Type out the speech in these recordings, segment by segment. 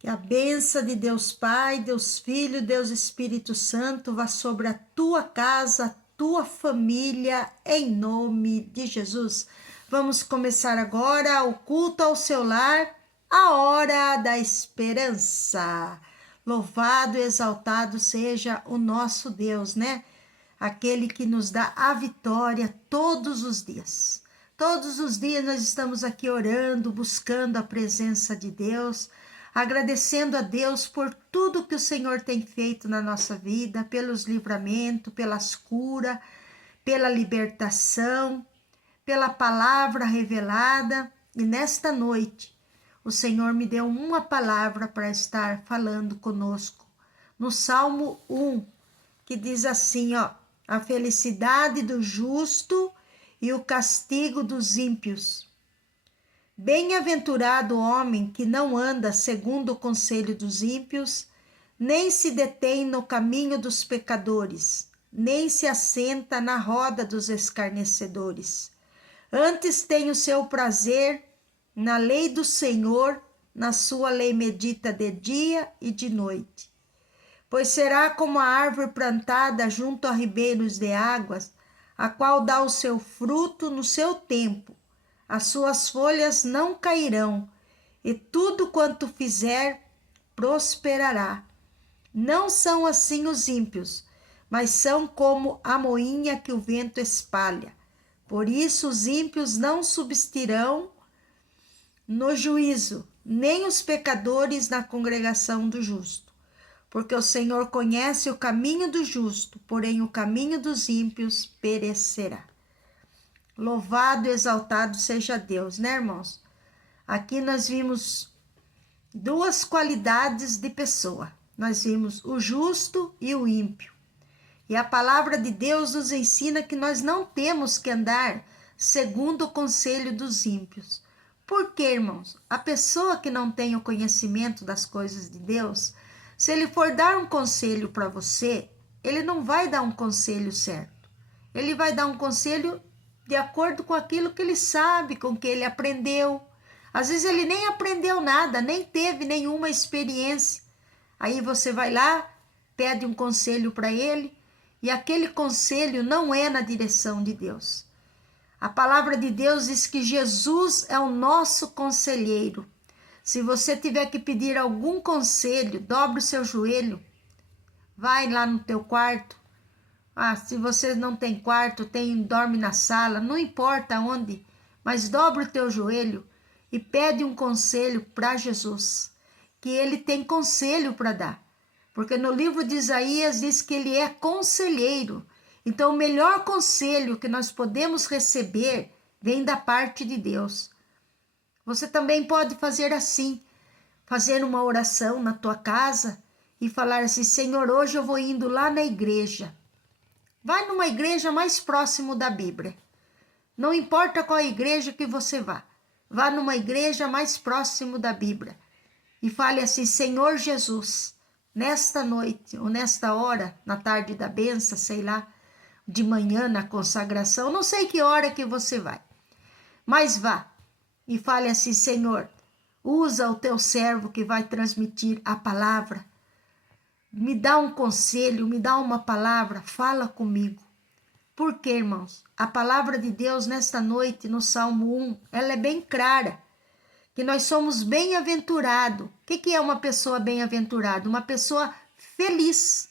Que a bênção de Deus Pai, Deus Filho, Deus Espírito Santo vá sobre a tua casa, a tua família, em nome de Jesus. Vamos começar agora o culto ao seu lar, a hora da esperança. Louvado e exaltado seja o nosso Deus, né? Aquele que nos dá a vitória todos os dias. Todos os dias nós estamos aqui orando, buscando a presença de Deus, agradecendo a Deus por tudo que o Senhor tem feito na nossa vida, pelos livramentos, pelas curas, pela libertação, pela palavra revelada. E nesta noite, o Senhor me deu uma palavra para estar falando conosco. No Salmo 1, que diz assim, ó: a felicidade do justo e o castigo dos ímpios. Bem-aventurado o homem que não anda segundo o conselho dos ímpios, nem se detém no caminho dos pecadores, nem se assenta na roda dos escarnecedores. Antes tem o seu prazer na lei do Senhor, na sua lei medita de dia e de noite. Pois será como a árvore plantada junto a ribeiros de águas, a qual dá o seu fruto no seu tempo. As suas folhas não cairão, e tudo quanto fizer prosperará. Não são assim os ímpios, mas são como a moinha que o vento espalha. Por isso os ímpios não subsistirão no juízo, nem os pecadores na congregação do justo. Porque o Senhor conhece o caminho do justo, porém o caminho dos ímpios perecerá. Louvado e exaltado seja Deus, né, irmãos? Aqui nós vimos duas qualidades de pessoa. Nós vimos o justo e o ímpio. E a palavra de Deus nos ensina que nós não temos que andar segundo o conselho dos ímpios. Por quê, irmãos? A pessoa que não tem o conhecimento das coisas de Deus, se ele for dar um conselho para você, ele não vai dar um conselho certo. Ele vai dar um conselho de acordo com aquilo que ele sabe, com o que ele aprendeu. Às vezes ele nem aprendeu nada, nem teve nenhuma experiência. Aí você vai lá, pede um conselho para ele, e aquele conselho não é na direção de Deus. A palavra de Deus diz que Jesus é o nosso conselheiro. Se você tiver que pedir algum conselho, dobre o seu joelho, vai lá no teu quarto. Se você não tem quarto, dorme na sala, não importa onde, mas dobra o teu joelho e pede um conselho para Jesus, que ele tem conselho para dar. Porque no livro de Isaías diz que ele é conselheiro. Então o melhor conselho que nós podemos receber vem da parte de Deus. Você também pode fazer assim, fazer uma oração na tua casa e falar assim: Senhor, hoje eu vou indo lá na igreja. Vai numa igreja mais próximo da Bíblia. Não importa qual igreja que você vá. Vá numa igreja mais próximo da Bíblia. E fale assim: Senhor Jesus, nesta noite ou nesta hora, na tarde da benção, sei lá, de manhã na consagração, não sei que hora que você vai. Mas vá e fale assim: Senhor, usa o teu servo que vai transmitir a palavra. Me dá um conselho, me dá uma palavra, fala comigo. Por quê, irmãos? A palavra de Deus nesta noite, no Salmo 1, ela é bem clara, que nós somos bem-aventurados. O que é uma pessoa bem-aventurada? Uma pessoa feliz.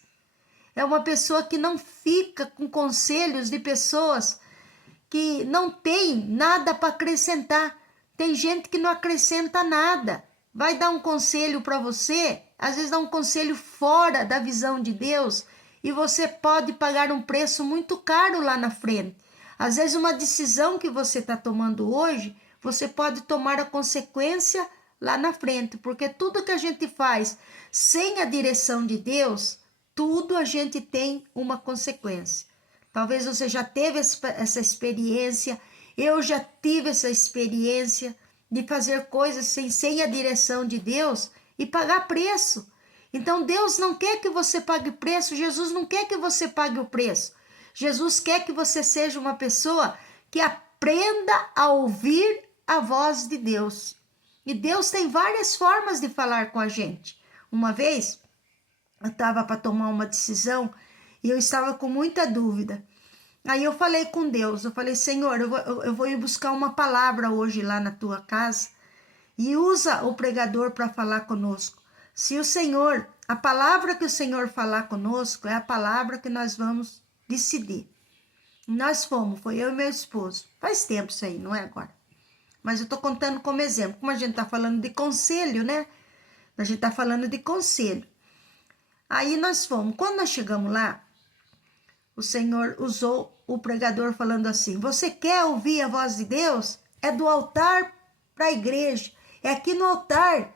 É uma pessoa que não fica com conselhos de pessoas que não tem nada para acrescentar. Tem gente que não acrescenta nada. Vai dar um conselho para você, às vezes dá um conselho fora da visão de Deus, e você pode pagar um preço muito caro lá na frente. Às vezes uma decisão que você está tomando hoje, você pode tomar a consequência lá na frente, porque tudo que a gente faz sem a direção de Deus, tudo a gente tem uma consequência. Talvez você já teve essa experiência, eu já tive essa experiência de fazer coisas sem a direção de Deus e pagar preço. Então Deus não quer que você pague preço, Jesus não quer que você pague o preço. Jesus quer que você seja uma pessoa que aprenda a ouvir a voz de Deus. E Deus tem várias formas de falar com a gente. Uma vez, eu estava para tomar uma decisão e eu estava com muita dúvida. Aí eu falei com Deus, eu falei, Senhor, eu vou ir buscar uma palavra hoje lá na tua casa e usa o pregador para falar conosco. Se o Senhor, a palavra que o Senhor falar conosco é a palavra que nós vamos decidir. Nós fomos, foi eu e meu esposo. Faz tempo isso aí, não é agora. Mas eu tô contando como exemplo. Como a gente tá falando de conselho, né? A gente tá falando de conselho. Aí nós fomos. Quando nós chegamos lá, o Senhor usou o pregador falando assim, você quer ouvir a voz de Deus? É do altar para a igreja. É aqui no altar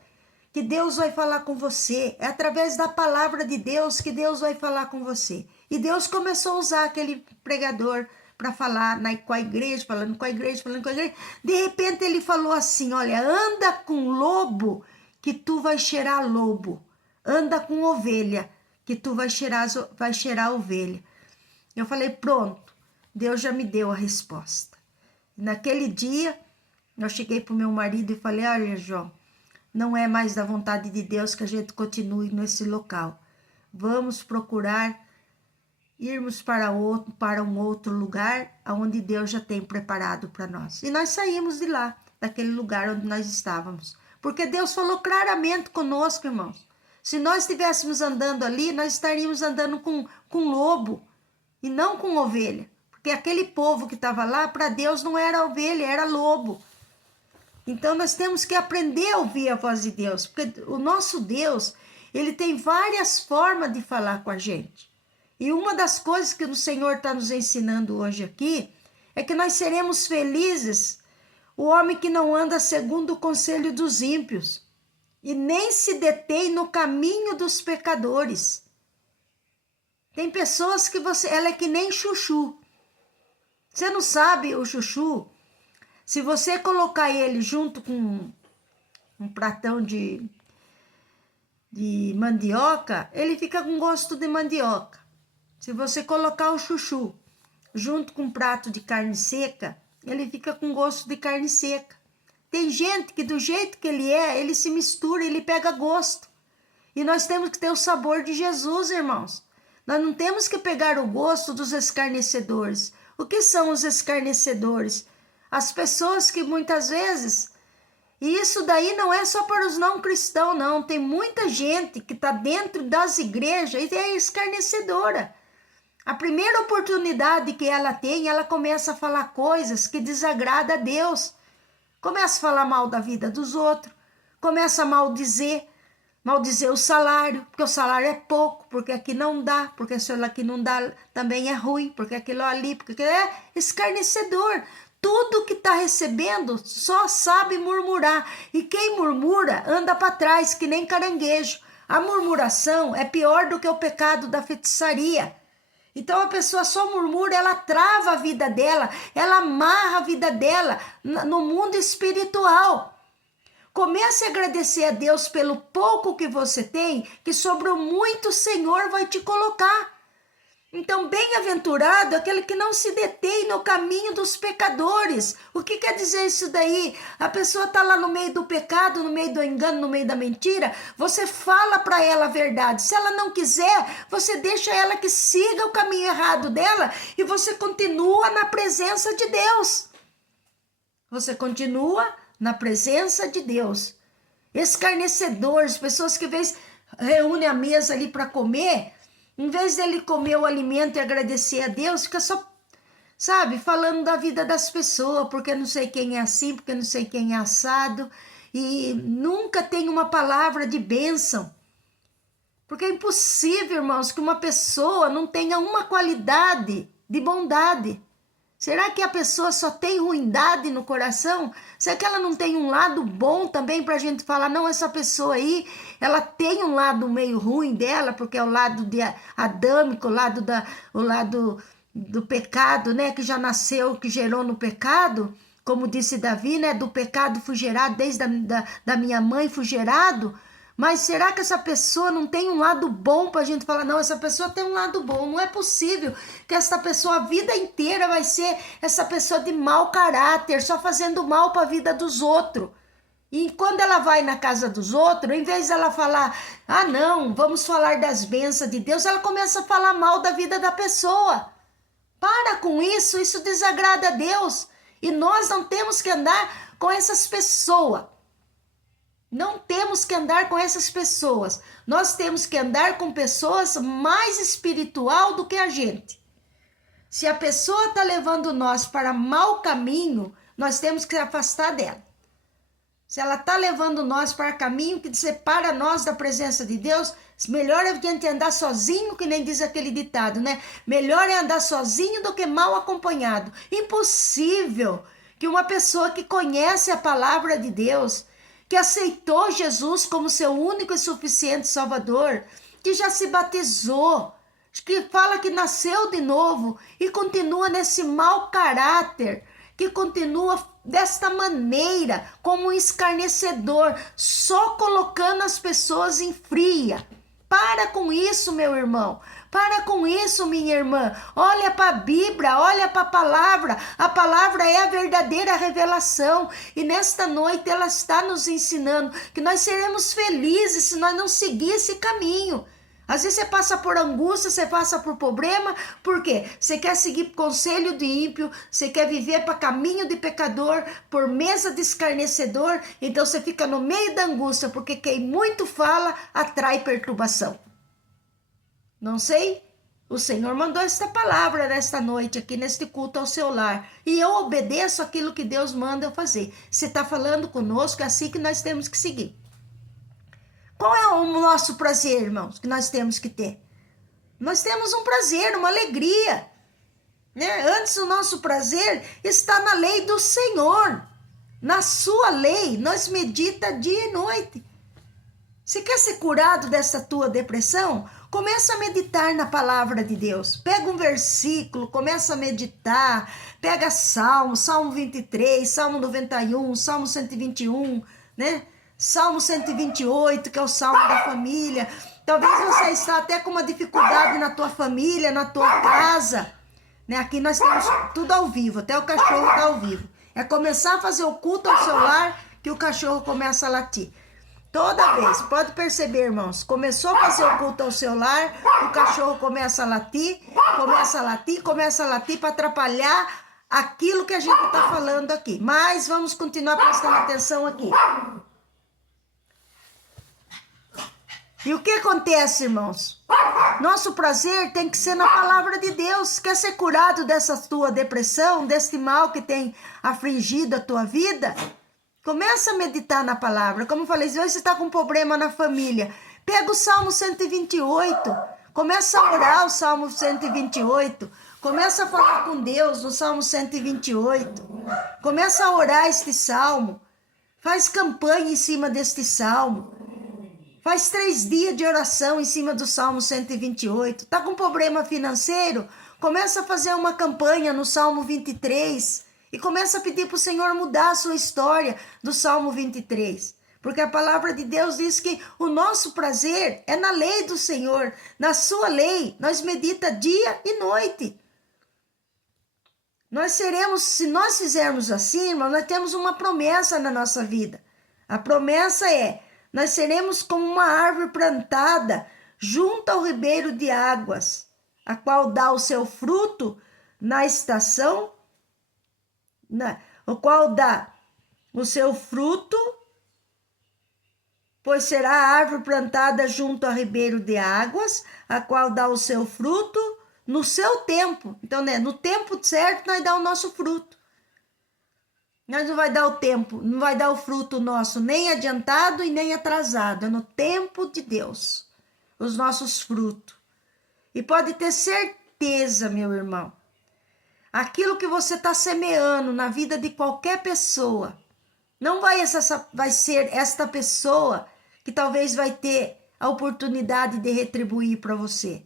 que Deus vai falar com você. É através da palavra de Deus que Deus vai falar com você. E Deus começou a usar aquele pregador para falar com a igreja, falando com a igreja, falando com a igreja. De repente ele falou assim, olha, anda com lobo que tu vai cheirar lobo. Anda com ovelha que tu vai cheirar ovelha. Eu falei, pronto, Deus já me deu a resposta. Naquele dia, eu cheguei para o meu marido e falei, olha, João, não é mais da vontade de Deus que a gente continue nesse local. Vamos procurar irmos para um outro lugar onde Deus já tem preparado para nós. E nós saímos de lá, daquele lugar onde nós estávamos. Porque Deus falou claramente conosco, irmãos. Se nós estivéssemos andando ali, nós estaríamos andando com lobo e não com ovelha. Porque aquele povo que estava lá, para Deus não era ovelha, era lobo. Então nós temos que aprender a ouvir a voz de Deus. Porque o nosso Deus, ele tem várias formas de falar com a gente. E uma das coisas que o Senhor está nos ensinando hoje aqui é que nós seremos felizes, o homem que não anda segundo o conselho dos ímpios e nem se detém no caminho dos pecadores. Tem pessoas que ela é que nem chuchu. Você não sabe o chuchu? Se você colocar ele junto com um pratão de mandioca, ele fica com gosto de mandioca. Se você colocar o chuchu junto com um prato de carne seca, ele fica com gosto de carne seca. Tem gente que do jeito que ele se mistura, ele pega gosto. E nós temos que ter o sabor de Jesus, irmãos. Nós não temos que pegar o gosto dos escarnecedores. O que são os escarnecedores? As pessoas que muitas vezes... E isso daí não é só para os não cristãos, não. Tem muita gente que está dentro das igrejas e é escarnecedora. A primeira oportunidade que ela tem, ela começa a falar coisas que desagradam a Deus. Começa a falar mal da vida dos outros. Começa a maldizer o salário, porque o salário é pouco, porque aqui não dá, porque aquilo aqui não dá também é ruim, porque aquilo ali, porque é escarnecedor. Tudo que está recebendo só sabe murmurar. E quem murmura anda para trás, que nem caranguejo. A murmuração é pior do que o pecado da feitiçaria. Então a pessoa só murmura, ela trava a vida dela, ela amarra a vida dela no mundo espiritual. Comece a agradecer a Deus pelo pouco que você tem, que sobrou muito, o Senhor vai te colocar. Então, bem-aventurado aquele que não se detém no caminho dos pecadores. O que quer dizer isso daí? A pessoa está lá no meio do pecado, no meio do engano, no meio da mentira. Você fala para ela a verdade. Se ela não quiser, você deixa ela que siga o caminho errado dela e você continua na presença de Deus. Você continua na presença de Deus. Escarnecedores, pessoas que às vezes reúnem a mesa ali para comer... Em vez dele comer o alimento e agradecer a Deus, fica só, sabe, falando da vida das pessoas, porque não sei quem é assim, porque não sei quem é assado, e nunca tem uma palavra de bênção. Porque é impossível, irmãos, que uma pessoa não tenha uma qualidade de bondade. Será que a pessoa só tem ruindade no coração? Será que ela não tem um lado bom também para a gente falar, não, essa pessoa aí, ela tem um lado meio ruim dela, porque é o lado adâmico, o lado do pecado, né, que já nasceu, que gerou no pecado, como disse Davi, né, do pecado fui gerado, desde da minha mãe fui gerado. Mas será que essa pessoa não tem um lado bom para a gente falar, não, essa pessoa tem um lado bom, não é possível que essa pessoa a vida inteira vai ser essa pessoa de mau caráter, só fazendo mal para a vida dos outros. E quando ela vai na casa dos outros, em vez de ela falar, ah não, vamos falar das bênçãos de Deus, ela começa a falar mal da vida da pessoa. Para com isso, isso desagrada a Deus. E nós não temos que andar com essas pessoas. Não temos que andar com essas pessoas. Nós temos que andar com pessoas mais espiritual do que a gente. Se a pessoa está levando nós para mau caminho, nós temos que se afastar dela. Se ela está levando nós para caminho que separa nós da presença de Deus, melhor é a gente andar sozinho, que nem diz aquele ditado, né? Melhor é andar sozinho do que mal acompanhado. Impossível que uma pessoa que conhece a palavra de Deus, que aceitou Jesus como seu único e suficiente Salvador, que já se batizou, que fala que nasceu de novo e continua nesse mau caráter, que continua desta maneira, como um escarnecedor, só colocando as pessoas em fria. Para com isso, meu irmão. Para com isso, minha irmã. Olha para a Bíblia, olha para a palavra. A palavra é a verdadeira revelação. E nesta noite ela está nos ensinando que nós seremos felizes se nós não seguir esse caminho. Às vezes você passa por angústia, você passa por problema, por quê? Você quer seguir conselho de ímpio, você quer viver para caminho de pecador, por mesa de escarnecedor, então você fica no meio da angústia, porque quem muito fala atrai perturbação. Não sei, o Senhor mandou esta palavra nesta noite aqui neste culto ao seu lar, e eu obedeço aquilo que Deus manda eu fazer. Se está falando conosco, é assim que nós temos que seguir. Qual é o nosso prazer, irmãos, que nós temos que ter? Nós temos um prazer, uma alegria. Né? Antes, o nosso prazer está na lei do Senhor. Na sua lei, nós medita dia e noite. Você quer ser curado dessa tua depressão? Começa a meditar na palavra de Deus. Pega um versículo, começa a meditar. Pega Salmo 23, Salmo 91, Salmo 121, né? Salmo 128, que é o Salmo da família. Talvez você está até com uma dificuldade na tua família, na tua casa. Né? Aqui nós temos tudo ao vivo, até o cachorro está ao vivo. É começar a fazer o culto ao seu lar que o cachorro começa a latir. Toda vez, pode perceber, irmãos, começou a fazer o culto ao seu lar, o cachorro começa a latir para atrapalhar aquilo que a gente está falando aqui. Mas vamos continuar prestando atenção aqui. E o que acontece, irmãos? Nosso prazer tem que ser na palavra de Deus. Quer ser curado dessa tua depressão, desse mal que tem afligido a tua vida? Começa a meditar na palavra. Como eu falei, se você está com problema na família, pega o Salmo 128. Começa a orar o Salmo 128. Começa a falar com Deus no Salmo 128. Começa a orar este Salmo. Faz campanha em cima deste Salmo. Faz 3 dias de oração em cima do Salmo 128. Está com problema financeiro? Começa a fazer uma campanha no Salmo 23. E começa a pedir para o Senhor mudar a sua história do Salmo 23. Porque a palavra de Deus diz que o nosso prazer é na lei do Senhor. Na sua lei, nós medita dia e noite. Nós seremos, se nós fizermos assim, irmão, nós temos uma promessa na nossa vida. A promessa é: nós seremos como uma árvore plantada junto ao ribeiro de águas, a qual dá o seu fruto na estação, o qual dá o seu fruto, pois será a árvore plantada junto ao ribeiro de águas, a qual dá o seu fruto no seu tempo. Então, né, no tempo certo, nós dá o nosso fruto. Nós não vai dar o tempo, não vai dar o fruto nosso nem adiantado e nem atrasado. É no tempo de Deus, os nossos frutos. E pode ter certeza, meu irmão, aquilo que você está semeando na vida de qualquer pessoa, não vai ser esta pessoa que talvez vai ter a oportunidade de retribuir para você.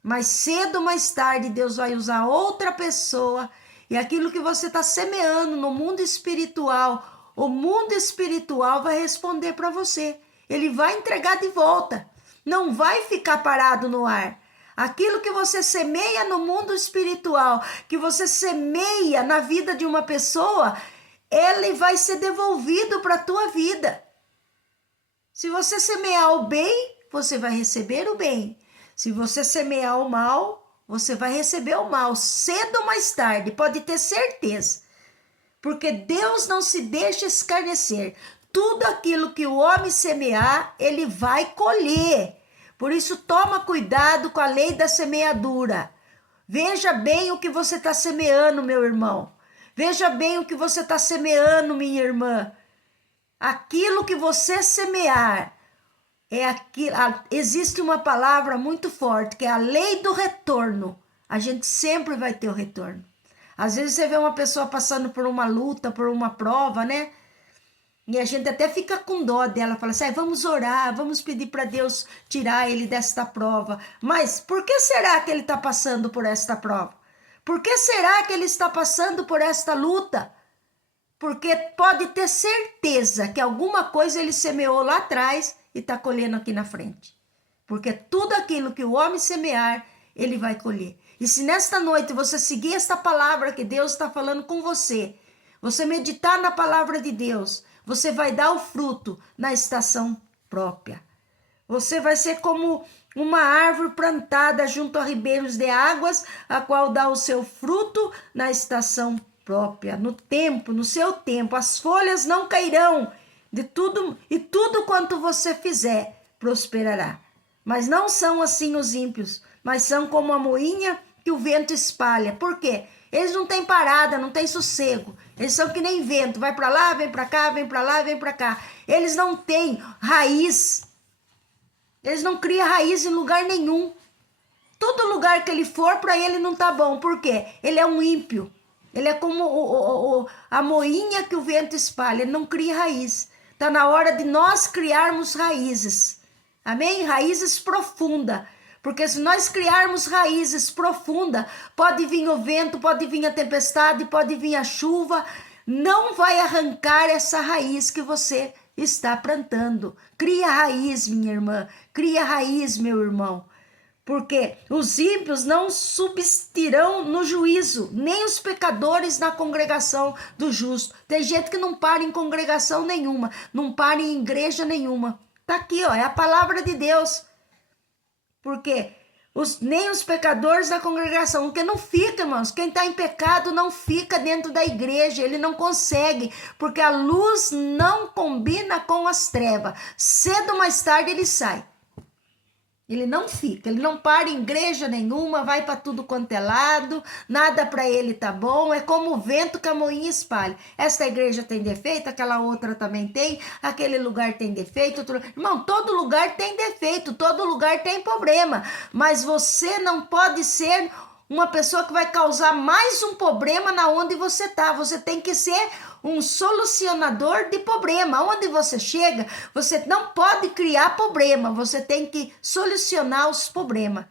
Mas cedo ou mais tarde, Deus vai usar outra pessoa. E aquilo que você está semeando no mundo espiritual, o mundo espiritual vai responder para você. Ele vai entregar de volta. Não vai ficar parado no ar. Aquilo que você semeia no mundo espiritual, que você semeia na vida de uma pessoa, ele vai ser devolvido para a tua vida. Se você semear o bem, você vai receber o bem. Se você semear o mal, você vai receber o mal, cedo ou mais tarde, pode ter certeza. Porque Deus não se deixa escarnecer. Tudo aquilo que o homem semear, ele vai colher. Por isso, toma cuidado com a lei da semeadura. Veja bem o que você está semeando, meu irmão. Veja bem o que você está semeando, minha irmã. Aquilo que você semear, existe uma palavra muito forte, que é a lei do retorno. A gente sempre vai ter o retorno. Às vezes você vê uma pessoa passando por uma luta, por uma prova, né? E a gente até fica com dó dela, fala assim, vamos orar, vamos pedir para Deus tirar ele desta prova. Mas por que será que ele está passando por esta prova? Por que será que ele está passando por esta luta? Porque pode ter certeza que alguma coisa ele semeou lá atrás e está colhendo aqui na frente. Porque tudo aquilo que o homem semear, ele vai colher. E se nesta noite você seguir esta palavra que Deus está falando com você, você meditar na palavra de Deus, você vai dar o fruto na estação própria. Você vai ser como uma árvore plantada junto a ribeiros de águas, a qual dá o seu fruto na estação própria, no tempo, no seu tempo. As folhas não cairão, de tudo e tudo quanto você fizer prosperará. Mas não são assim os ímpios, mas são como a moinha que o vento espalha. Por quê? Eles não têm parada, não têm sossego. Eles são que nem vento, vai para lá, vem para cá, vem para lá, vem para cá. Eles não têm raiz. Eles não criam raiz em lugar nenhum. Todo lugar que ele for, para ele não tá bom. Por quê? Ele é um ímpio. Ele é como a moinha que o vento espalha. Ele não cria raiz. Tá na hora de nós criarmos raízes. Amém? Raízes profundas. Porque se nós criarmos raízes profundas, pode vir o vento, pode vir a tempestade, pode vir a chuva, não vai arrancar essa raiz que você está plantando. Cria raiz, minha irmã, cria raiz, meu irmão. Porque os ímpios não subsistirão no juízo, nem os pecadores na congregação do justo. Tem gente que não para em congregação nenhuma, não para em igreja nenhuma. Tá aqui, ó, é a palavra de Deus. Porque nem os pecadores da congregação, porque não fica, irmãos, quem está em pecado não fica dentro da igreja, ele não consegue, porque a luz não combina com as trevas, cedo ou mais tarde ele sai, ele não fica, ele não para em igreja nenhuma, vai para tudo quanto é lado, nada para ele tá bom, é como o vento que a moinha espalha. Esta igreja tem defeito, aquela outra também tem, aquele lugar tem defeito, irmão, todo lugar tem defeito, todo lugar tem problema, mas você não pode ser uma pessoa que vai causar mais um problema na onde você tá. Você tem que ser um solucionador de problema. Onde você chega, você não pode criar problema, você tem que solucionar os problemas.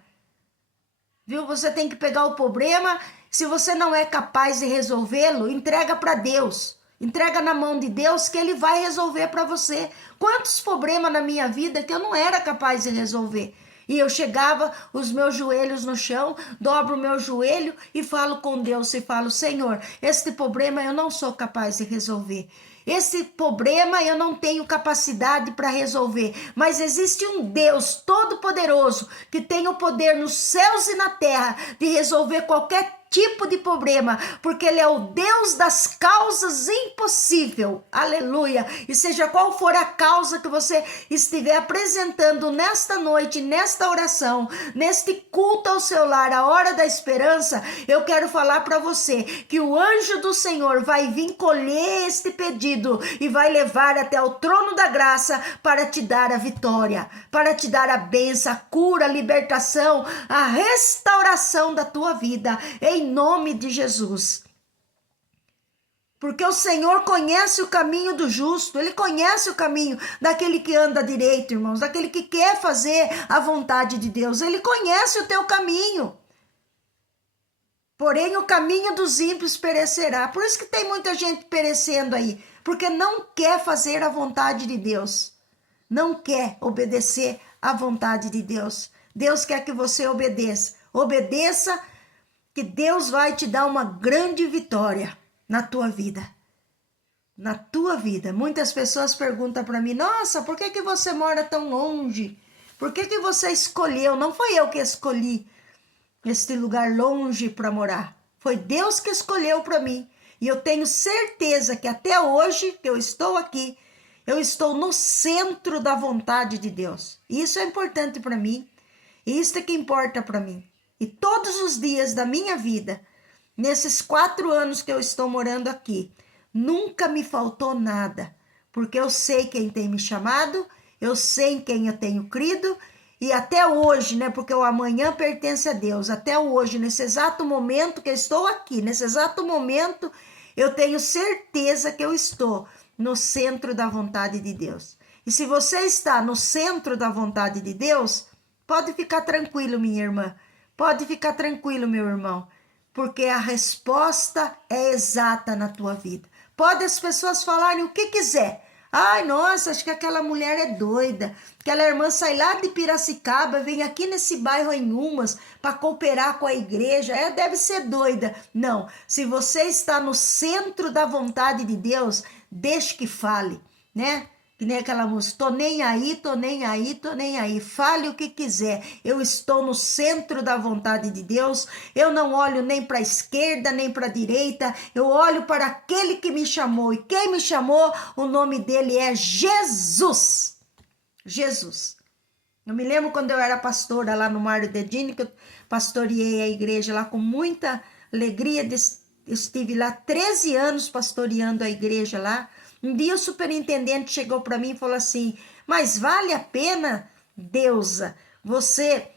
Viu? Você tem que pegar o problema, se você não é capaz de resolvê-lo, entrega para Deus. Entrega na mão de Deus que ele vai resolver para você. Quantos problemas na minha vida que eu não era capaz de resolver? E eu chegava, os meus joelhos no chão, dobro o meu joelho e falo com Deus e falo, Senhor, este problema eu não sou capaz de resolver. Esse problema eu não tenho capacidade para resolver, mas existe um Deus todo-poderoso que tem o poder nos céus e na terra de resolver qualquer tipo de problema, porque ele é o Deus das causas impossíveis, aleluia, e seja qual for a causa que você estiver apresentando nesta noite, nesta oração, neste culto ao seu lar, a hora da esperança, eu quero falar para você, que o anjo do Senhor vai vir colher este pedido, e vai levar até o trono da graça, para te dar a vitória, para te dar a bênção, a cura, a libertação, a restauração da tua vida, em nome de Jesus. Porque o Senhor conhece o caminho do justo, ele conhece o caminho daquele que anda direito, irmãos, daquele que quer fazer a vontade de Deus, ele conhece o teu caminho. Porém, o caminho dos ímpios perecerá. Por isso que tem muita gente perecendo aí, porque não quer fazer a vontade de Deus, não quer obedecer à vontade de Deus. Deus quer que você obedeça, que Deus vai te dar uma grande vitória na tua vida. na tua vida. Muitas pessoas perguntam para mim, nossa, por que você mora tão longe? Por que você escolheu? Não foi eu que escolhi este lugar longe para morar. Foi Deus que escolheu para mim. E eu tenho certeza que até hoje que eu estou aqui, eu estou no centro da vontade de Deus. Isso é importante para mim. Isso é que importa para mim. E todos os dias da minha vida, nesses 4 anos que eu estou morando aqui, nunca me faltou nada. Porque eu sei quem tem me chamado, eu sei em quem eu tenho crido. E até hoje, né? Porque o amanhã pertence a Deus. Até hoje, nesse exato momento que eu estou aqui, nesse exato momento, eu tenho certeza que eu estou no centro da vontade de Deus. E se você está no centro da vontade de Deus, pode ficar tranquilo, minha irmã. Pode ficar tranquilo, meu irmão. Porque a resposta é exata na tua vida. Pode as pessoas falarem o que quiser. Ai, nossa, acho que aquela mulher é doida. Aquela irmã sai lá de Piracicaba, vem aqui nesse bairro em Umas para cooperar com a igreja. Deve ser doida. Não, se você está no centro da vontade de Deus, deixe que fale, né? Que nem aquela música, tô nem aí, tô nem aí, tô nem aí. Fale o que quiser. Eu estou no centro da vontade de Deus. Eu não olho nem para a esquerda, nem para a direita. Eu olho para aquele que me chamou. E quem me chamou, o nome dele é Jesus. Jesus. Eu me lembro quando eu era pastora lá no Mário Dedini, que eu pastoreei a igreja lá com muita alegria. Eu estive lá 13 anos pastoreando a igreja lá. Um dia o superintendente chegou para mim e falou assim, mas vale a pena, Deusa, você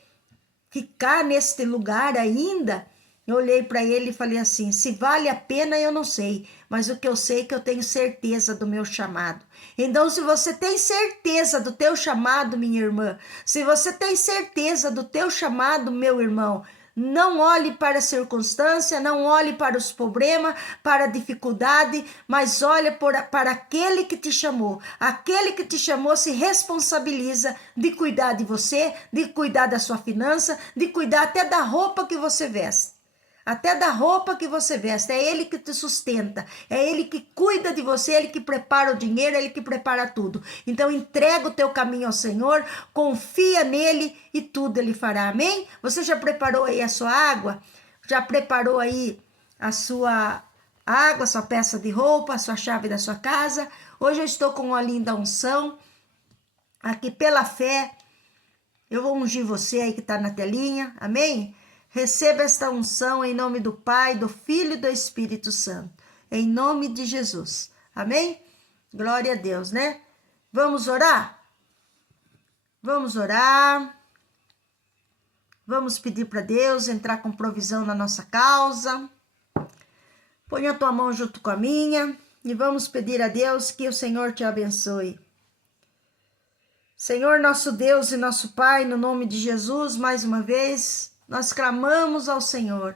ficar neste lugar ainda? Eu olhei para ele e falei assim, se vale a pena eu não sei, mas o que eu sei é que eu tenho certeza do meu chamado. Então, se você tem certeza do teu chamado, minha irmã, se você tem certeza do teu chamado, meu irmão, não olhe para a circunstância, não olhe para os problemas, para a dificuldade, mas olhe para aquele que te chamou. Aquele que te chamou se responsabiliza de cuidar de você, de cuidar da sua finança, de cuidar até da roupa que você veste. Até da roupa que você veste, é ele que te sustenta, é ele que cuida de você, é ele que prepara o dinheiro, é ele que prepara tudo. Então entrega o teu caminho ao Senhor, confia nele e tudo ele fará, amém? Você já preparou aí a sua água? Já preparou aí a sua água, a sua peça de roupa, a sua chave da sua casa? Hoje eu estou com uma linda unção, aqui pela fé, eu vou ungir você aí que está na telinha, amém? Receba esta unção em nome do Pai, do Filho e do Espírito Santo. Em nome de Jesus. Amém? Glória a Deus, né? Vamos orar? Vamos orar. Vamos pedir para Deus entrar com provisão na nossa causa. Põe a tua mão junto com a minha e vamos pedir a Deus que o Senhor te abençoe. Senhor, nosso Deus e nosso Pai, no nome de Jesus, mais uma vez, nós clamamos ao Senhor,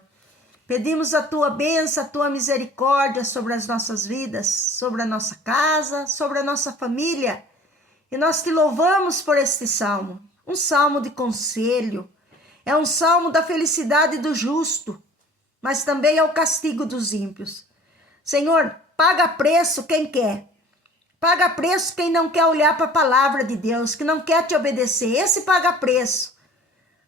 pedimos a tua bênção, a tua misericórdia sobre as nossas vidas, sobre a nossa casa, sobre a nossa família. E nós te louvamos por este salmo, um salmo de conselho, é um salmo da felicidade do justo, mas também é o castigo dos ímpios. Senhor, paga preço quem quer, paga preço quem não quer olhar para a palavra de Deus, que não quer te obedecer, esse paga preço.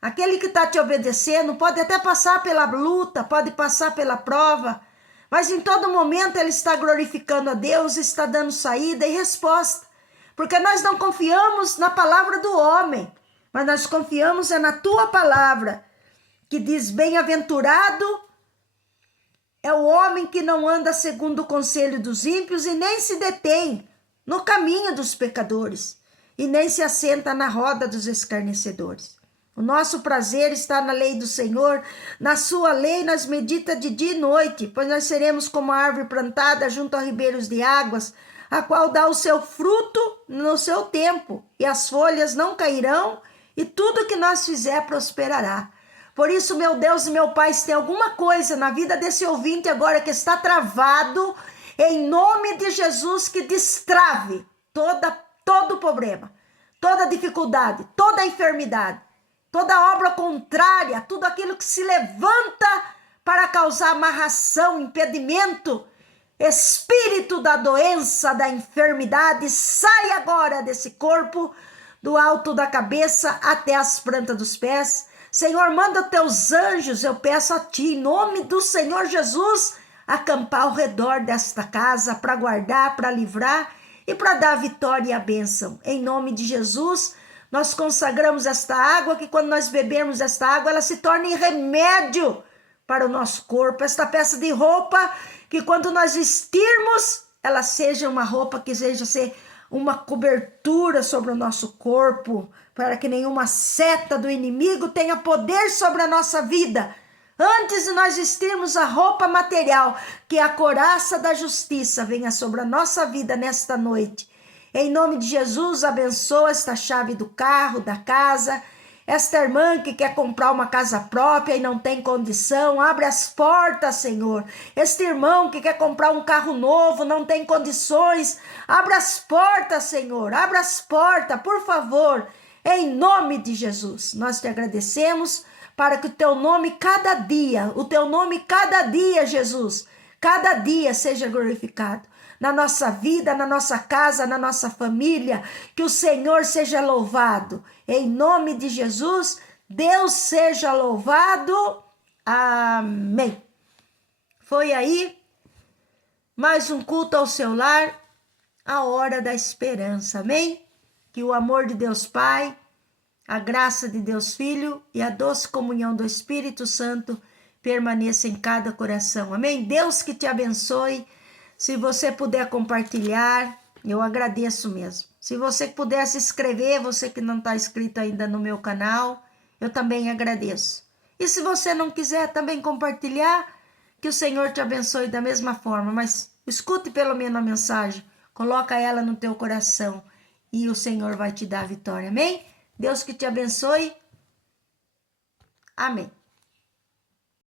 Aquele que está te obedecendo pode até passar pela luta, pode passar pela prova, mas em todo momento ele está glorificando a Deus, está dando saída e resposta. Porque nós não confiamos na palavra do homem, mas nós confiamos na tua palavra, que diz, bem-aventurado é o homem que não anda segundo o conselho dos ímpios e nem se detém no caminho dos pecadores e nem se assenta na roda dos escarnecedores. O nosso prazer está na lei do Senhor, na sua lei nós medita de dia e noite, pois nós seremos como a árvore plantada junto a ribeiros de águas, a qual dá o seu fruto no seu tempo, e as folhas não cairão, e tudo que nós fizer prosperará. Por isso, meu Deus e meu Pai, se tem alguma coisa na vida desse ouvinte agora que está travado, em nome de Jesus, que destrave todo problema, toda dificuldade, toda enfermidade, toda obra contrária, tudo aquilo que se levanta para causar amarração, impedimento, Espírito da doença, da enfermidade, sai agora desse corpo, do alto da cabeça até as plantas dos pés. Senhor, manda teus anjos, eu peço a ti, em nome do Senhor Jesus, acampar ao redor desta casa, para guardar, para livrar e para dar a vitória e a bênção. Em nome de Jesus, nós consagramos esta água, que quando nós bebermos esta água, ela se torne remédio para o nosso corpo. Esta peça de roupa, que quando nós vestirmos, ela seja uma roupa que seja ser uma cobertura sobre o nosso corpo, para que nenhuma seta do inimigo tenha poder sobre a nossa vida. Antes de nós vestirmos a roupa material, que a couraça da justiça venha sobre a nossa vida nesta noite. Em nome de Jesus, abençoa esta chave do carro, da casa. Esta irmã que quer comprar uma casa própria e não tem condição, abre as portas, Senhor. Este irmão que quer comprar um carro novo, não tem condições, abre as portas, Senhor. Abre as portas, por favor. Em nome de Jesus, nós te agradecemos para que o teu nome cada dia, Jesus, cada dia seja glorificado. Na nossa vida, na nossa casa, na nossa família, que o Senhor seja louvado. Em nome de Jesus, Deus seja louvado. Amém. Foi aí mais um culto ao seu lar, a hora da esperança. Amém? Que o amor de Deus Pai, a graça de Deus Filho e a doce comunhão do Espírito Santo permaneça em cada coração. Amém? Deus que te abençoe. Se você puder compartilhar, eu agradeço mesmo. Se você puder se inscrever, você que não está inscrito ainda no meu canal, eu também agradeço. E se você não quiser também compartilhar, que o Senhor te abençoe da mesma forma, mas escute pelo menos a mensagem, coloca ela no teu coração e o Senhor vai te dar a vitória, amém? Deus que te abençoe, amém.